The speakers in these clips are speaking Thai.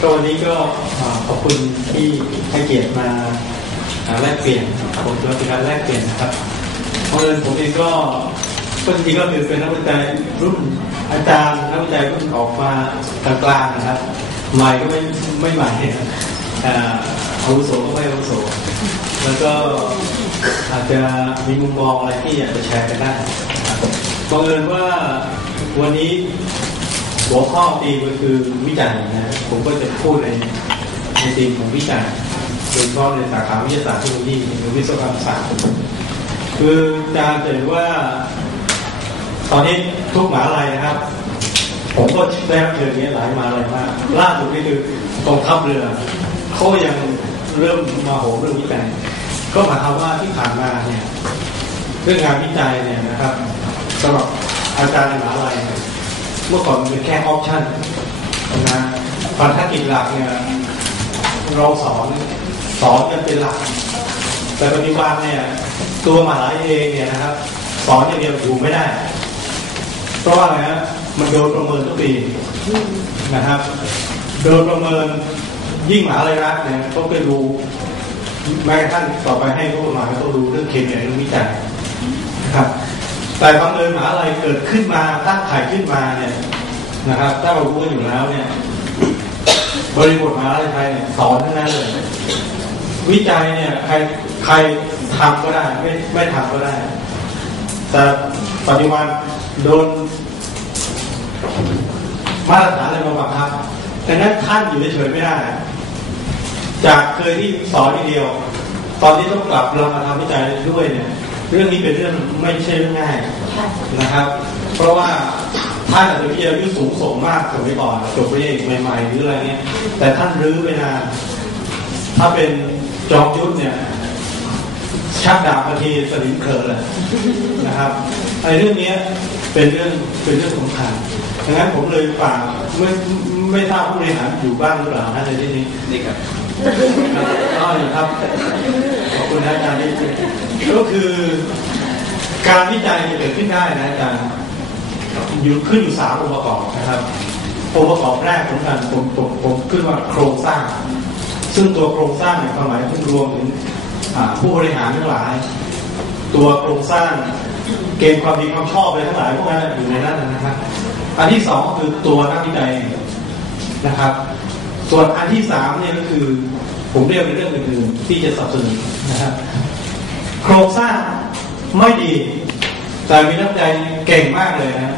ก็วันนี้ก็ขอบคุณที่ให้เกียรติมาแลกเปลี่ยนผมถือว่าเป็นการแลกเปลี่ยนนะครับเพราะเอิญผมเองก็ก็จริงๆก็คือเป็นนักวิจัยรุ่นอาจารย์นักวิจัยรุ่นออกมากลางๆนะครับใหม่ก็ไม่ไม่ใหม่อาวุโสก็ไม่อาวุโสแล้วก็อาจจะมีมุมมองอะไรที่อยากจะแชร์กันได้บังเอิญว่าวันนี้ หัวข้อตีมก็คือวิจัยนะผมก็จะพูดในในตีมของวิจัยโดยเฉพาะในสาขาวิทยาศาสตร์เทคโนโลยีหรือวิศวกรรมศาสตร์คืออาจารย์เห็นว่า ตอนนี้ทุกหมหาลัยนะครับ ผมก็ได้รับเชิญนี้หลายมหาลัยมากล่าสุดนี่คือกองทัพเรือเขายังเริ่มมาโหมเรื่องวิจัยก็หมายความว่าที่ผ่านมาเนี่ยเรื่องงานวิจัยเนี่ยนะครับสำหรับอาจารย์มหาลัย เมื่อก่อนมันเป็นแค่ออปชั่นนะพันธกิจหลักเนี่ยเราสอนสอนกันเป็นหลัก แต่ปัจจุบันเนี่ยตัวมหาลัยเองเนี่ยนะครับ สอนอย่างเดียวอยู่ไม่ได้ เพราะว่าอะไรฮะมันโดนประเมินทุกปีนะครับโดนประเมินยิ่งมหาลัยรัฐเนี่ยต้องไปดูแม้กระทั่งต่อไปให้ผู้ประมาณก็ต้องดูเรื่องเคมีเรื่องวิจัยนะครับ แต่บังเอิญมหาลัยเกิดขึ้นมาตั้งไข่ขึ้นมาเนี่ยนะครับ ถ้าเรารู้กันอยู่แล้วเนี่ย บริบทมหาลัยไทยเนี่ยสอนทั้งนั้นเลย วิจัยเนี่ยใครใครทำก็ได้ไม่ไม่ทำก็ได้ แต่ปัจจุบันโดนมาตรฐานอะไรมาบังคับดังนั้นท่านอยู่เฉยๆไม่ได้ จากเคยที่สอนทีเดียว ตอนนี้ต้องกลับเรามาทำวิจัยด้วยเนี่ยเรื่องนี้เป็นเรื่องไม่ใช่เรื่องง่ายนะครับ เพราะว่าท่านอาจจะมีอายุสูงส่งมากสมัยก่อนจบเรียนใหม่ๆหรืออะไรเงี้ยแต่ท่านรื้อไปนานถ้าเป็นจอมยุทธเนี่ยชักดาบมาทีสลิมเคอเลยนะครับไอ้เรื่องนี้เป็นเรื่องเป็นเรื่องสำคัญดังนั้นผมเลยฝากไม่ไม่ทราบผู้บริหารอยู่บ้างหรือเปล่านะในที่นี้นี่ครับ อ๋อครับ ขอบคุณอาจารย์ที่ก็คือการวิจัยจะเกิดขึ้นได้นะอาจารย์อยู่ขึ้นอยู่สามองค์ประกอบนะครับองค์ประกอบแรกของการผมผมผมขึ้นว่าโครงสร้าง ซึ่งตัวโครงสร้างในความหมายถึงรวมถึงผู้บริหารทั้งหลาย ตัวโครงสร้างเกณฑ์ความดีความชอบอะไรทั้งหลายพวกนั้นอยู่ในนั้นนะครับ อันที่สองก็คือตัวนักวิจัยนะครับ ส่วนอันที่สามเนี่ยก็คือ ผมเรียกเป็นเรื่องอื่นๆที่จะสนับสนุนนะครับโครงสร้างไม่ดี แต่มีนักวิจัยเก่งมากเลยนะ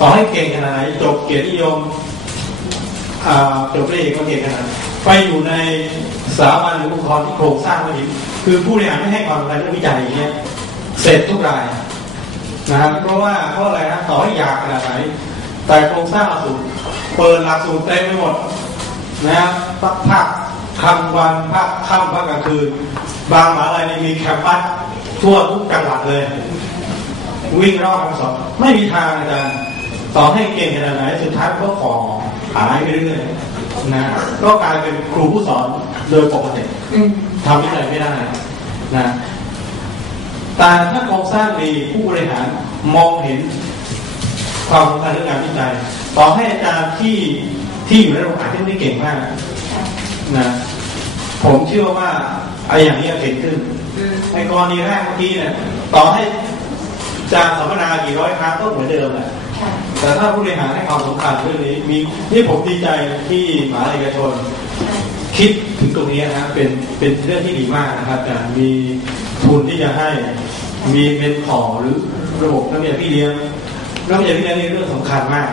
ต่อให้เก่งขนาดไหนจบเกียรตินิยมจบเรียนก็เก่งขนาดไปอยู่ในสถาบันหรือองค์กรที่โครงสร้างไม่ดีคือผู้บริหารไม่ให้ความสำคัญเรื่องวิจัยอย่างเงี้ยเสร็จทุกรายนะครับเพราะว่าเพราะอะไรนะต่อให้อยากขนาดไหนแต่โครงสร้างสูตรเปิดหลักสูตรเต็มไปหมด นะครับพักพักคำวันพักค่ำพักกลางคืน บางมหาลัยมีแคมปัสทั่วทุกจังหวัดเลย วิ่งรอบทั้งสองไม่มีทางอาจารย์ต่อให้เก่งขนาดไหนสุดท้ายก็ขอหายไปเรื่อยๆนะก็กลายเป็นครูผู้สอนโดยปกติทำวิจัยไม่ได้นะแต่ถ้าโครงสร้างดีผู้บริหารมองเห็น ความสำคัญเรื่องงานวิจัย ต่อให้อาจารย์ที่ที่อยู่ในโรงงานที่ไม่เก่งมากนะผมเชื่อว่าไอ้อย่างนี้เก่งขึ้นไอ้กรณีแรกเมื่อกี้เนี่ยต่อให้จารสัมมนากี่ร้อยครั้งก็เหมือนเดิมแหละแต่ถ้าผู้บริหารให้ความสำคัญเรื่องนี้มีนี่ผมดีใจที่มหาเอกชน คิดถึงตรงนี้นะเป็นเป็นเรื่องที่ดีมากนะครับอาจารย์มีทุนที่จะให้มีเมนทอร์หรือระบบนักเรียนพี่เลี้ยง นักเรียนพี่เลี้ยงนี่เรื่องสำคัญมาก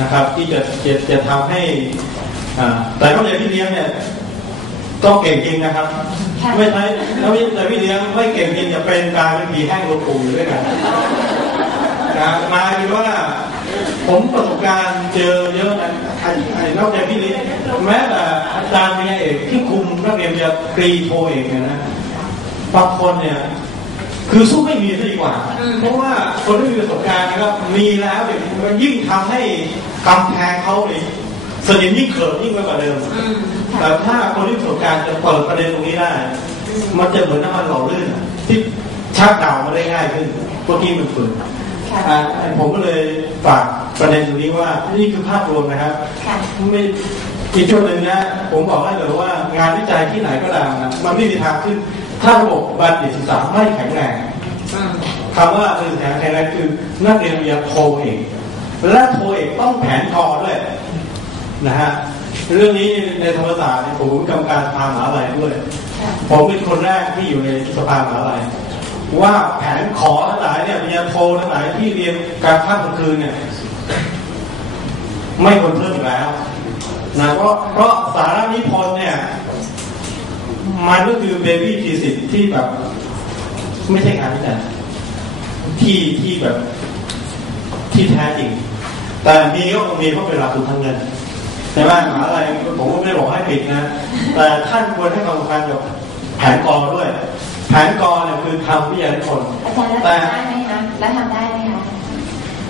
นะครับ ที่จะจะจะทำให้แต่นักเรียนพี่เลี้ยงเนี่ยต้องเก่งจริงนะครับ ไม่ใช่นักเรียนพี่เลี้ยงไม่เก่งจริงจะเป็นการเป็นผีแห้งลงปุ่มอยู่ด้วยกันนะมาคือว่าผมประสบการณ์เจอเยอะนะไอ้นอกจากพี่เลี้ยงแม้แต่อาจารย์มีเอกที่คุมนักเรียนจะกรีโทเอกนะบางคนเนี่ย คือสู้ไม่มีซะดีกว่า เพราะว่า คนที่มีประสบการณ์นะครับมีแล้วเนี่ยมันยิ่งทำให้กำแพงเขาเนี่ยสนิมยิ่งเขินยิ่งกว่าเดิมแต่ถ้าคนที่ประสบการณ์จะเปิดประเด็นตรงนี้ได้ มันจะเหมือนน้ำมันหล่อลื่นที่ชักดาวมาได้ง่ายขึ้นเมื่อกี้มันฝืนผมก็เลยฝากประเด็นตรงนี้ว่านี่คือภาพรวมนะครับไม่อีกจุดหนึ่งนะผมบอกให้เลยว่างานวิจัยที่ไหนก็ตามนะมันไม่มีทางขึ้น ถ้าระบบบัณฑิตศึกษาไม่แข็งแรงอืม คำว่าคือแข็งแรงคือนักเรียนปริญญาโทเอกและโทเอกต้องแผนคอด้วยนะฮะเรื่องนี้ในธรรมศาสตร์ผมกรรมการสภามหาลัยด้วย ผมเป็นคนแรกที่อยู่ในสภามหาลัยว่าแผนขอทั้งหลายเนี่ยปริญญาโททั้งหลายที่เรียนการภาคกลางคืนเนี่ยไม่ควรเพิ่มอีกแล้วนะเพราะเพราะสาระนิพนธ์เนี่ย มันก็คือเบบี้ทีสิที่แบบ ไม่ใช่งานวิจัย ที่ที่แบบที่แท้จริง แต่มีก็คงมีเพราะเป็นหลักสูตรทางเงินแต่ว่ามหาอะไรผมก็ไม่ได้บอกให้ปิดนะ แต่ท่านควรให้ความสำคัญกับแผนกอด้วย แผนกอเนี่ยคือทำวิทยานิพนธ์อาจารย์แล้วแต่ทำได้ไหมคะแล้วทำได้ไหมคะ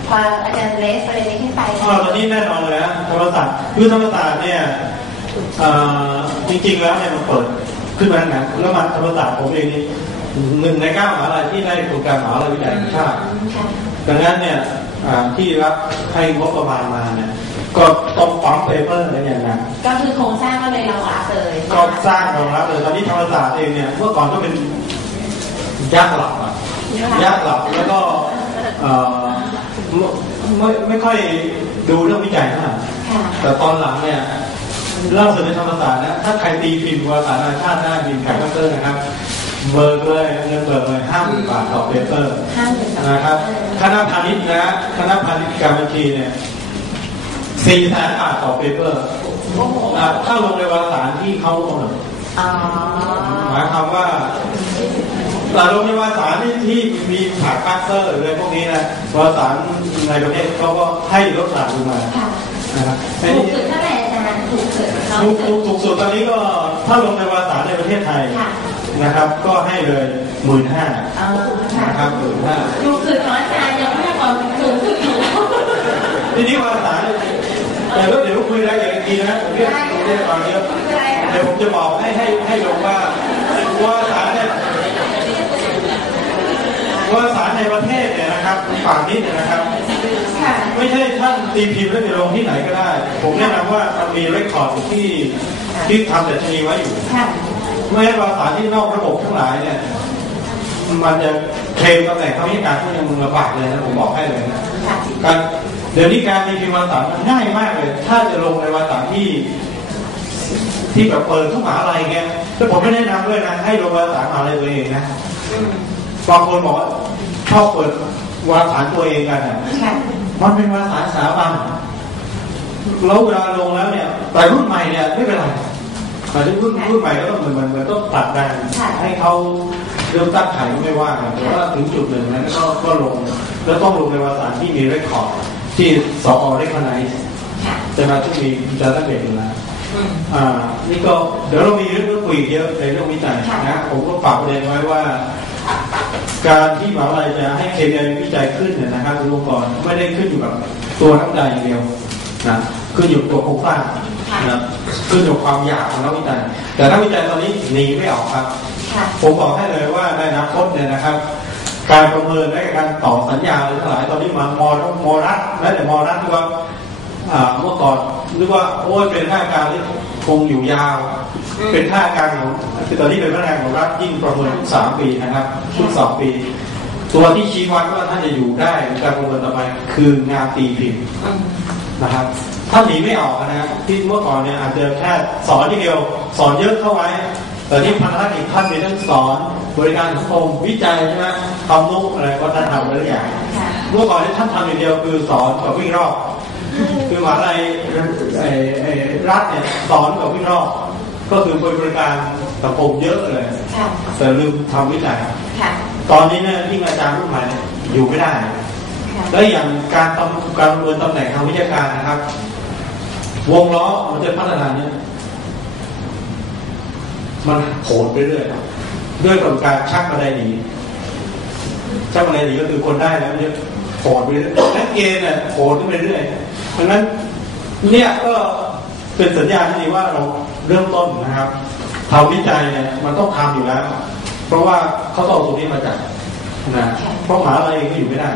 พออาจารย์เลสประเด็นนี้ขึ้นไปอ่าตอนนี้แน่นอนเลยนะธรรมศาสตร์คือธรรมศาสตร์เนี่ยเอ่อจริงๆแล้วเนี่ยมันเปิดขึ้นมานะแล้วมาธรรมศาสตร์ผมเองนี่ หนึ่งในเก้ามหาลัยที่ได้โครงการมหาลัยวิจัยแห่งชาติค่ะดังนั้นเนี่ยอ่าที่รับให้งบประมาณมาเนี่ยก็ต้องปั๊มเปเปอร์อะไรอย่างนั้นก็คือโครงสร้างก็เลยเราอัพเลยก็สร้างรองรับเลยตอนนี้ธรรมศาสตร์เองเนี่ยเมื่อก่อนก็เป็นยากหลับอะยากหลับแล้วก็เอ่อไม่ไม่ไม่ค่อยดูเรื่องวิจัยเท่าไหร่ค่ะแต่ตอนหลังเนี่ยล่าสุดในธรรมศาสตร์นะถ้าใครตีพิมพ์วารสารนานาชาติได้พิมพ์แข่งเตอร์นะครับ เบิกเลยเงินเบิกเลยห้าหมื่นบาทต่อเปเปอร์ห้าหมื่นสองนะครับคณะพาณิชย์นะคณะพาณิชย์การบัญชีเนี่ยสี่แสนบาทต่อเปเปอร์โอ้โหอ่าถ้าลงในวารสารที่เขากำหนดอ๋อหมายความว่าแต่ลงในวารสารที่ที่มีผ่าคัสเตอร์หรืออะไรพวกนี้นะวารสารในประเทศเขาก็ให้ลดราคาลงมาค่ะนะครับไอ้ถูกนี่สุดเท่าไหร่อาจารย์ถูกสุดเขาถูกถูกถูกสุดตอนนี้ก็ถ้าลงในวารสารในประเทศไทยค่ะ นะครับ ก็ให้เลยหมื่นห้าอ๋อค่ะนะครับหมื่นห้าถูกสุดของอาจารย์ยังไม่พอสูงสุดของเราทีนี้วารสารเนี่ยแต่ก็เดี๋ยวคุยรายละเอียดอีกทีนะผมเรียกผมเรียกตอนนี้ได้เดี๋ยวผมจะบอกให้ให้ให้ลงว่าว่าสารเนี่ยว่าสารในประเทศเนี่ยนะครับฝากนิดนงนะครับ ค่ะไม่ใช่ท่านตีพิมพ์แล้วจะลงที่ไหนก็ได้ ผมแนะนำว่ามันมีเรคคอร์ดที่ที่ทำแต่ชนีไว้อยู่ ค่ะ ไม่ให้วาสาที่นอกระบบทั้งหลายเนี่ยมันจะเคลมตำแหน่งเขาพิการที่ยังลำบากเลยนะผมบอกให้เลยนะค่ะการเดี๋ยวนี้การตีพิมพ์วารสารมันง่ายมากเลย ถ้าจะลงในวารสารที่ ที่แบบเปิดทุกมหาลัยเงี้ยแล้วผมไม่แนะนำด้วยนะให้ลงวารสารมหาลัยตัวเองนะบางคนบอกว่าชอบเปิดวารสารตัวเองกันอะค่ะมันเป็นวารสารสถาบันแล้วเวลาลงแล้วเนี่ยแต่รุ่นใหม่เนี่ยไม่เป็นไร แต่รุ่นรุ่นใหม่ก็ต้องเหมือนเหมือนเหมือนต้องปรับแรงให้เขาเริ่มตั้งไข่ก็ไม่ว่ากันแต่ว่าถึงจุดหนึ่งนั้นก็ก็ลง แล้วต้องลงในวารสารที่มีเรคคอร์ดที่สอเรคคอร์ไนซ์ค่ะจะมาทุกมีจะตั้งเด็กอยู่แล้วอืมอ่า นี่ก็เดี๋ยวเรามีเรื่องคุยอีกเยอะในเรื่องวิจัยค่ะนะผมก็ฝากประเด็นไว้ว่า การที่มหาวิทยาลัยจะให้เคมีวิจัยขึ้นเนี่ยนะครับทุกคนไม่ได้ขึ้นอยู่กับตัวนักวิจัยอย่างเดียวนะขึ้นอยู่กับตัวโครงสร้าง นะขึ้นอยู่กับความอยากของนักวิจัยแต่นักวิจัยตอนนี้หนีไม่ออกครับค่ะผมบอกให้เลยว่าในอนาคตเนี่ยนะครับ การประเมินและการต่อสัญญาอะไรทั้งหลายตอนนี้มามอมอรัฐแม้แต่มอรัฐที่ว่าอ่าเมื่อก่อนนึกว่าโอ้ยเป็นข้าราชการที่คงอยู่ยาว เป็นข้าราชการของคือตอนนี้เป็นพนักงานของรัฐยิ่งประเมินทุกสามปีนะครับทุกสองปีตัวที่ชี้วัดว่าท่านจะอยู่ได้การประเมินต่อไปคืองานตีพิมพ์อืมนะครับ ถ้าหนีไม่ออกนะครับที่เมื่อก่อนเนี่ยอาจจะแค่สอนทีเดียวสอนเยอะเข้าไว้แต่ที่พันธกิจท่านมีทั้งสอนบริการสังคมวิจัยใช่ไหมทำนุกอะไรก็ท่านทำหลายอย่างค่ะเมื่อก่อนที่ท่านทำอย่างเดียวคือสอนกับวิ่งรอบคือมหาลัยไอ้ไอ้รัฐเนี่ยสอนกับวิ่งรอบก็คือบริการสังคมเยอะเลยค่ะแต่ลืมทำวิจัยค่ะตอนนี้เนี่ยยิ่งอาจารย์รุ่นใหม่เนี่ยอยู่ไม่ได้ค่ะและอย่างการตำการประเมินตำแหน่งทางวิชาการนะครับ วงล้อมันจะพัฒนาเนี่ยมันโผล่ไปเรื่อยด้วยกับการชักบันไดหนีชักบันไดหนีก็คือคนได้แล้วมันจะโผล่ไปเรื่อยและเกณฑ์เนี่ยโผล่ขึ้นไปเรื่อยดังนั้นเนี่ยก็เป็นสัญญาณที่ดีว่าเราเริ่มต้นนะครับทำวิจัยเนี่ยมันต้องทำอยู่แล้ว เพราะว่าเขาต้องเอาตรงนี้มาจากนะเพราะหมาอะไรเองก็อยู่ไม่ได้